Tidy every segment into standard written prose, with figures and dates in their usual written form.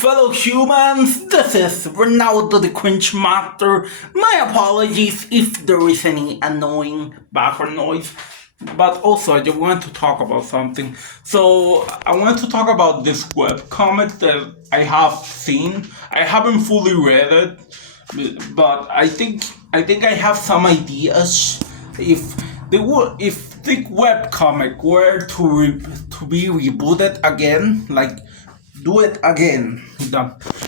fellow humans, this is Ronaldo the Cringe Master. My apologies if there is any annoying background noise, but also I just want to talk about something. So I want to talk about this webcomic that I have seen. I haven't fully read it, but I think I have some ideas. If the webcomic were to be rebooted again, like do it again,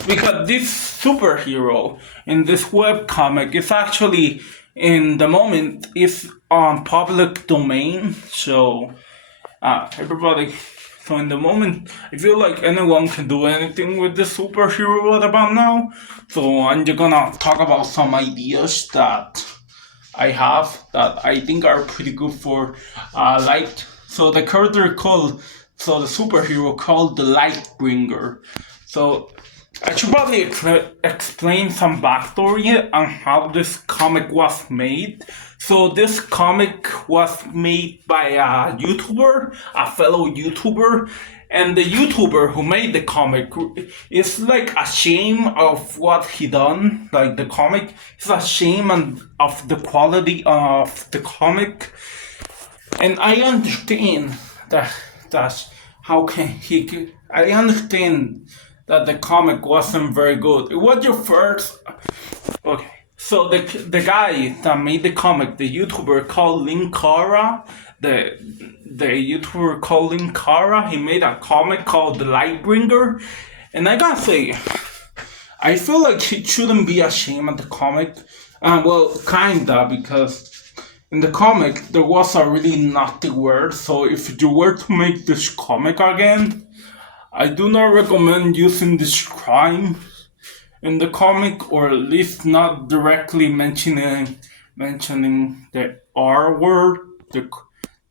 because this superhero in this webcomic is actually in the moment is on public domain. So everybody. So in the moment, I feel like anyone can do anything with the superhero right about now. So I'm just gonna talk about some ideas that I have that I think are pretty good for light. So the the superhero called the Lightbringer. So I should probably explain some backstory on how this comic was made. So this comic was made by a YouTuber, a fellow YouTuber, and the YouTuber who made the comic is like ashamed of what he done. Like the comic is ashamed of the quality of the comic, and I understand that's how can he. I understand that the comic wasn't very good. It was your first. Okay. So the guy that made the comic, the YouTuber called Linkara, the YouTuber called Linkara, he made a comic called The Lightbringer, and I gotta say, I feel like he shouldn't be ashamed of the comic. Well, kinda, because in the comic there was a really naughty word. So if you were to make this comic again, I do not recommend using this crime in the comic, or at least not directly mentioning the R word, the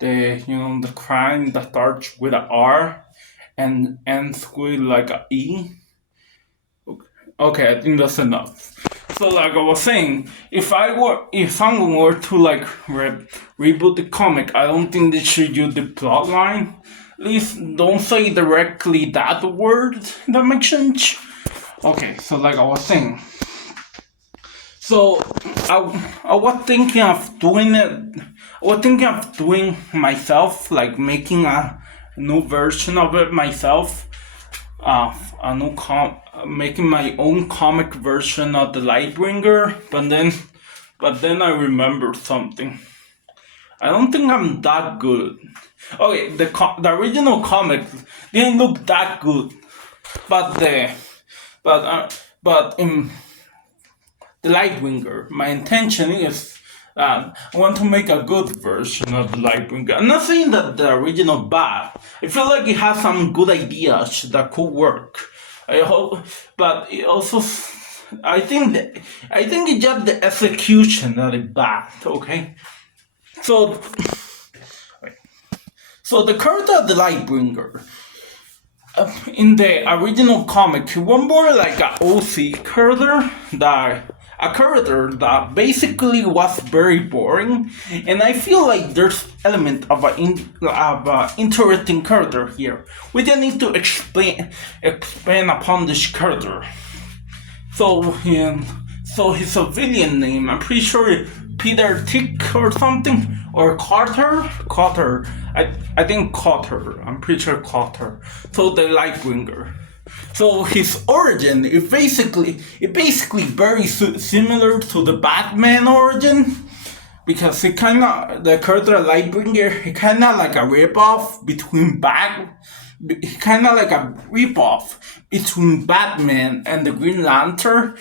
the crime that starts with a R and ends with like a E. Okay, I think that's enough. So like I was saying, if someone were to like reboot the comic, I don't think they should use the plot line. At least don't say directly that word. That makes sense. Okay, so like I was saying, so I was thinking of doing it. I was thinking of doing myself, like making a new version of it myself. Making my own comic version of the Lightbringer. But then I remembered something. I don't think I'm that good. Okay, the original comic didn't look that good, but in the Lightbringer, my intention is I want to make a good version of the Lightbringer. I'm not saying that the original bad. I feel like it has some good ideas that could work. I hope, but it also, I think it's just the execution that is bad. Okay, so the character of the Lightbringer. In the original comic, he was more like an OC character, a character that basically was very boring, and I feel like there's element of an interesting character here. We just need to expand upon this character. So his civilian name, I'm pretty sure Peter Tick or something, or Carter. I think Carter. I'm pretty sure Carter. So the Lightbringer. So his origin is basically very similar to the Batman origin, because the character Lightbringer, he kinda like a ripoff between Batman and the Green Lantern.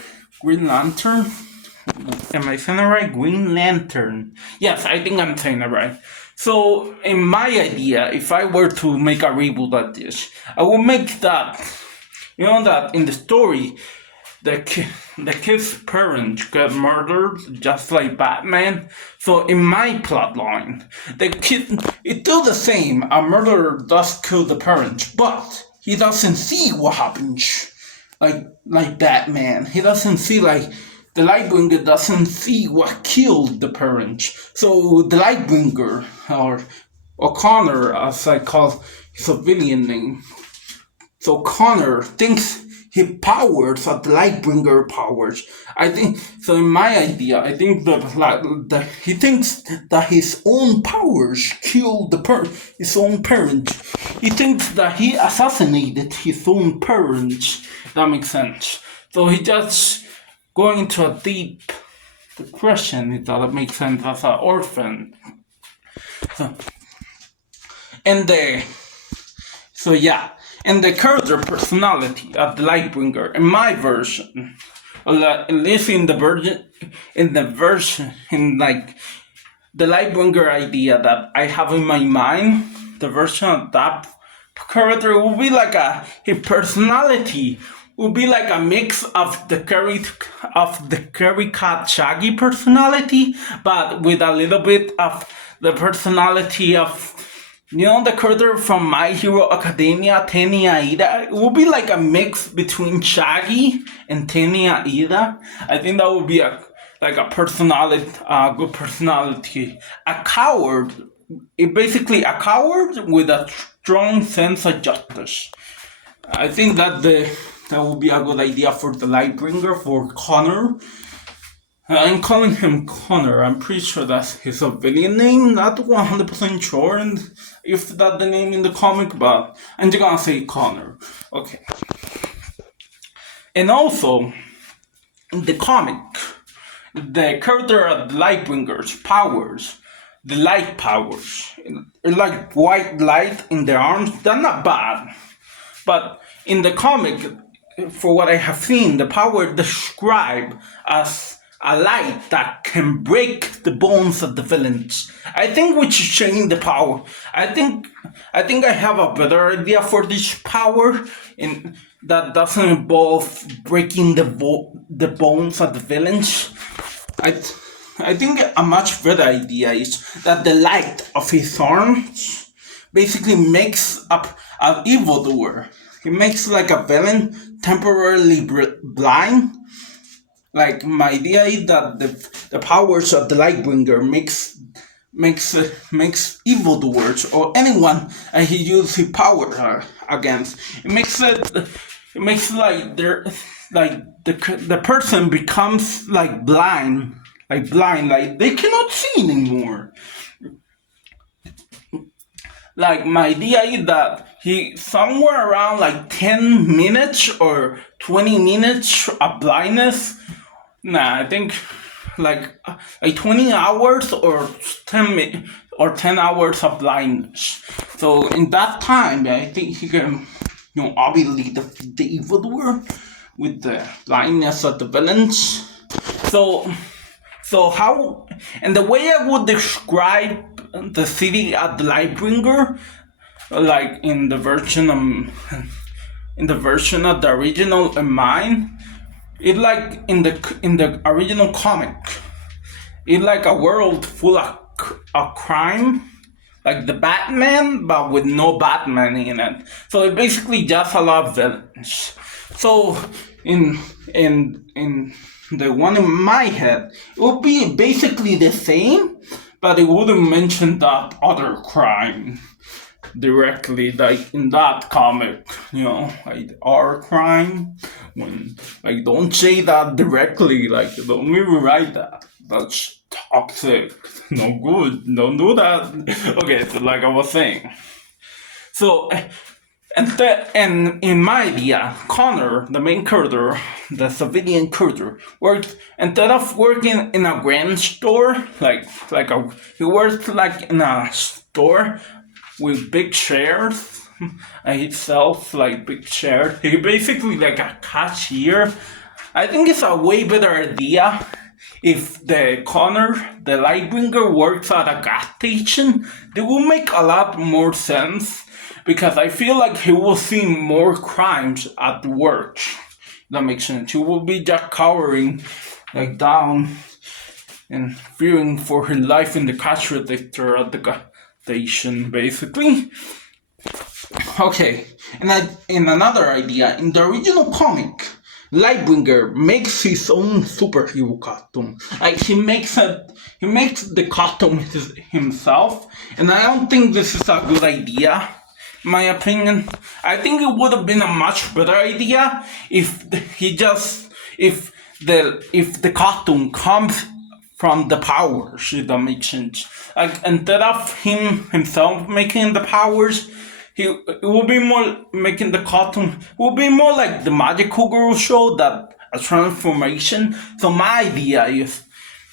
Am I saying it right? Green Lantern. Yes, I think I'm saying it right. So, in my idea, if I were to make a reboot like this, I would make that, that in the story, the kid's parents get murdered just like Batman. So, in my plotline, the kid, it do the same. A murderer does kill the parents, but he doesn't see what happens. Like Batman, he doesn't see the Lightbringer doesn't see what killed the parents. So the Lightbringer, or Connor, as I call his civilian name. So Connor thinks he powers at Lightbringer powers. I think so. In my idea, I think that he thinks that his own powers killed his own parents. He thinks that he assassinated his own parents. That makes sense. So he just going into a deep depression. If that makes sense, as an orphan. So, and and the character personality of the Lightbringer in my version, at least in the Lightbringer idea that I have in my mind, the version of that character will be like his personality will be like a mix of the Carrie Cat Shaggy personality, but with a little bit of the personality of the character from My Hero Academia, Tenya Ida. It will be like a mix between Shaggy and Tenya Ida. I think that would be a personality, a good personality. A coward, basically a coward with a strong sense of justice. I think that would be a good idea for the Lightbringer, for Connor. I'm calling him Connor. I'm pretty sure that's his civilian name. Not 100% sure if that's the name in the comic, but I'm just gonna say Connor. Okay. And also, in the comic, the character of the Lightbringer's powers, the light powers, like white light in their arms, they're not bad. But in the comic, for what I have seen, the power described as a light that can break the bones of the villains. I think we should change the power. I think I have a better idea for this power that doesn't involve breaking the bones of the villains. I think a much better idea is that the light of his arms basically makes up an evildoer. He makes like a villain temporarily blind. Like, my idea is that the powers of the Lightbringer makes evildoers or anyone he uses his power against. It makes like the person becomes like blind, like they cannot see anymore. Like, my idea is that he somewhere around like 10 minutes or 20 minutes of blindness. I think like 20 hours or 10 hours of blindness. So in that time, I think he can, obviously defeat the evildoer with the blindness of the villains. So how, and the way I would describe the city of the Lightbringer, like in the version of the original in mine, it like in the original comic, it's like a world full of crime, like the Batman, but with no Batman in it. So it's basically just a lot of villains. So in the one in my head, it would be basically the same, but it wouldn't mention that other crime directly, like in that comic, like our crime. When, like, don't say that directly, like, don't even write that. That's toxic. No good. Don't do that. Okay, so like I was saying. So, and in my idea, Connor, the main character, the civilian character, worked, instead of working in a grand store, he worked like in a store with big chairs, and he sells like big chairs. He basically like a cashier. I think it's a way better idea if the Connor, the Lightbringer, works at a gas station. It will make a lot more sense, because I feel like he will see more crimes at work. That makes sense. He will be just cowering like down and fearing for his life in the cash register at the gas station, basically. Okay, and in another idea, in the original comic, Lightbringer makes his own superhero costume. Like, he makes the costume himself, and I don't think this is a good idea, my opinion. I think it would have been a much better idea if the cartoon comes from the powers, if that makes sense. Like instead of him himself making the powers, it will be more making the cartoon. It will be more like the Magical Girl show, that a transformation. So my idea is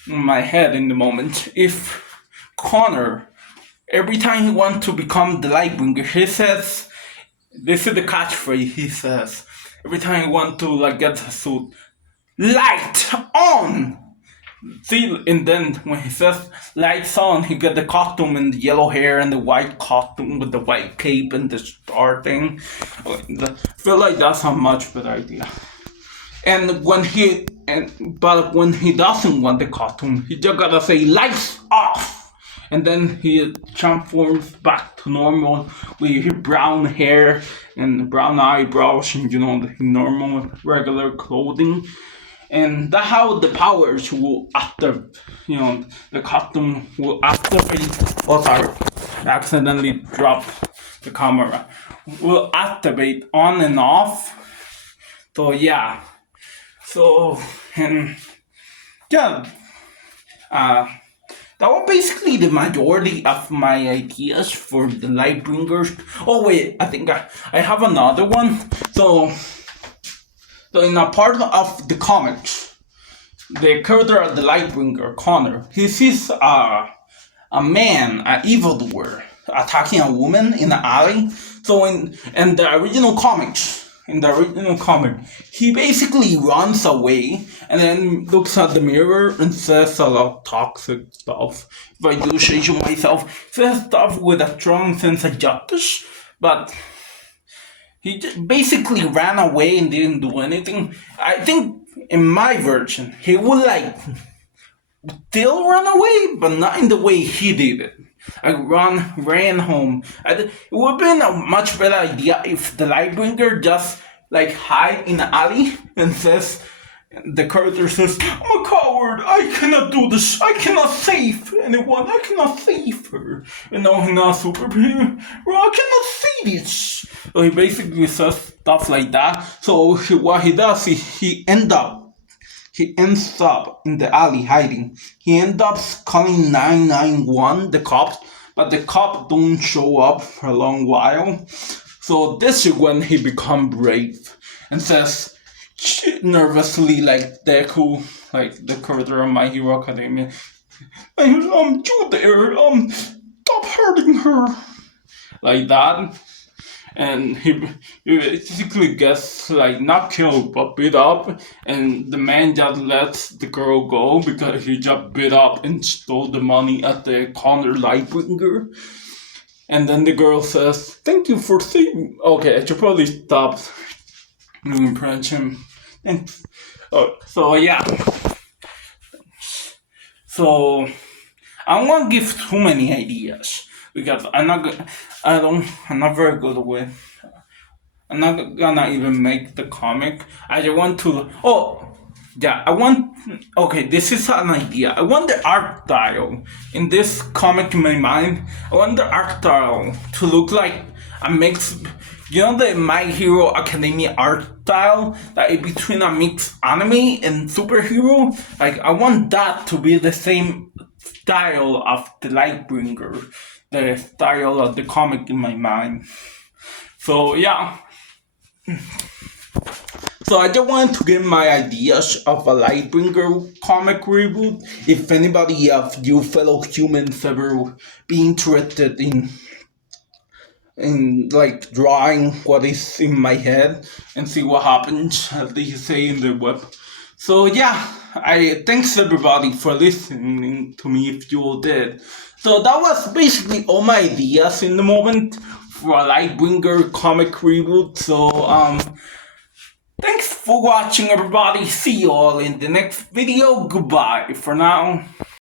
in my head in the moment, if Connor, every time he wants to become the Lightbringer, he says, this is the catchphrase he says, every time he wants to like get the suit, light on! See, and then when he says lights on, he get the costume and the yellow hair and the white costume with the white cape and the star thing. I feel like that's a much better idea. And when but when he doesn't want the costume, he just gotta say lights off, and then he transforms back to normal with his brown hair and brown eyebrows and the normal regular clothing. And that's how the powers will activate, the costume will activate. Oh, sorry, I accidentally dropped the camera. Will activate on and off. So, yeah. So, and yeah, that was basically the majority of my ideas for the Lightbringers. Oh, wait, I think I have another one. So in a part of the comics, the character of the Lightbringer, Connor, he sees a man, an evildoer, attacking a woman in an alley. So in the original comic, he basically runs away and then looks at the mirror and says a lot of toxic stuff. If I do say so myself, says stuff with a strong sense of justice, but he just basically ran away and didn't do anything. I think in my version, he would still run away, but not in the way he did it. Ran home. It would have been a much better idea if the Lightbringer just hide in the alley and says, the character says, I'm a coward, I cannot do this, I cannot save anyone, I cannot save her. He's not superhero, I cannot see this. So he basically says stuff like that. So what he does is he ends up in the alley hiding. He ends up calling 991, the cops, but the cops don't show up for a long while. So this is when he becomes brave and says nervously, like Deku, like the character of My Hero Academia, you there, stop hurting her, like that. And he basically gets not killed but beat up, and the man just lets the girl go because he just beat up and stole the money at the Connor Lightbringer. And then the girl says, thank you for saving. Okay, I should probably stop impression. And so yeah. So I won't give too many ideas because I'm not very good with. I'm not gonna even make the comic. I just want to. Okay, this is an idea. I want the art style in this comic in my mind. I want the art style to look like a mix. The My Hero Academia art style that is between a mixed anime and superhero? I want that to be the same style of the Lightbringer, the style of the comic in my mind. So, yeah. So I just wanted to give my ideas of a Lightbringer comic reboot. If anybody of you fellow humans ever be interested in drawing what is in my head and see what happens, as they say in the web. So yeah, I thanks everybody for listening to me if you all did. So that was basically all my ideas in the moment for a Lightbringer comic reboot. So thanks for watching everybody. See you all in the next video. Goodbye for now.